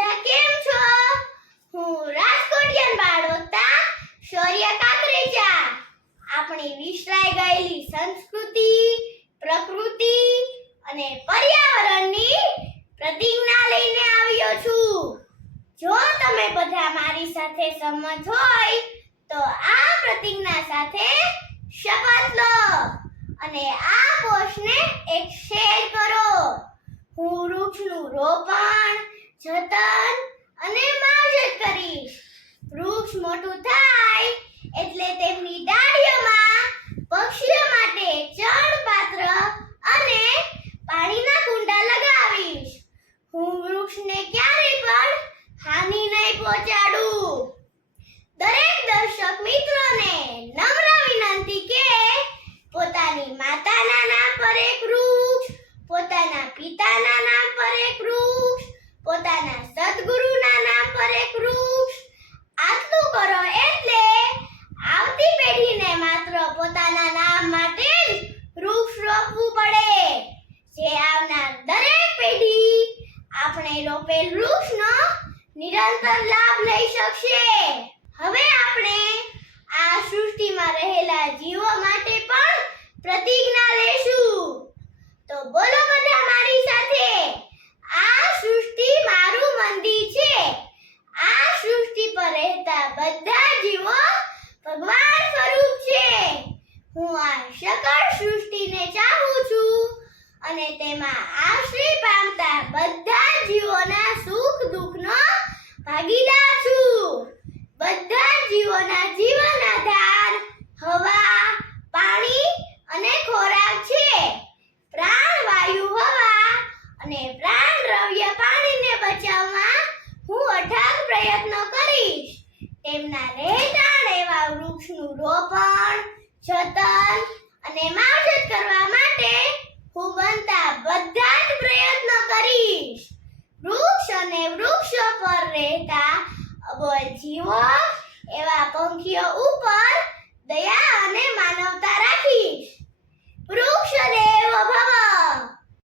બધા કેમ છો? હું રાજકોટિયન બાળોતા શૌર્ય કાકરેજા. આપણી વિસરાઈ ગયેલી સંસ્કૃતિ, પ્રકૃતિ અને પર્યાવરણની પ્રતિજ્ઞા લઈને આવ્યો છું. જો તમે બધા મારી સાથે સંમત હોય, તો આ પ્રતિજ્ઞા સાથે શપથ લો અને આ પોસ્ટને એક શેર કરો. હું વૃક્ષનું રોપણ, જતન અને માવજત કરીશ વૃક્ષ મોટું થાય એટલે તેમની ડાળીઓમાં પક્ષીઓ માટે ચણ પાત્ર અને પાણીના કુંડા લગાવીશ. હું વૃક્ષને ક્યારેય પણ હાનિ નહીં પહોંચાડું. દરેક દર્શક મિત્રોને નમ્ર વિનંતી કે પોતાની માતાના નામ પર એક વૃક્ષ, પોતાના પિતાના નામ પર એક વૃક્ષ પોતાના સદગુરુના નામ પર એક વૃક્ષ આટલું કરો એટલે આવતી પેઢીને માત્ર પોતાના નામ માટે જ વૃક્ષ રોપવું પડે જે આવનાર દરેક પેઢી આપણે રોપેલ વૃક્ષનો નિરંતર લાભ લઈ શકશે. હવે આપણે આ સૃષ્ટિમાં રહેલા જીવો માટે પણ પ્રતિજ્ઞા લેશું તો બોલો બધા મારી સાથે, આ સૃષ્ટિ મારું મંદિર છે. આ સૃષ્ટિ પર રહેતા બધા જીવો ભગવાન સ્વરૂપ છે. હું આ સકળ સૃષ્ટિને ચાહું છું અને તેમાં આશ્રય પામતા બધા જીવોના સુખ દુઃખનો ભાગીદાર છું. બધા જીવોના જીવન આધાર હવા, પાણી અને ખોરાક છે. પ્રાણવાયુ હવા અને પ્રાણ દ્રવ્ય પાણીને બચાવવા હું અથાગ પ્રયત્નો કરીશ. તેમના રહેઠાણ એવા વૃક્ષનું રોપણ, જતન અને અને વૃક્ષો પર રહેતા જીવો એવા પંખીઓ ઉપર દયા અને માનવતા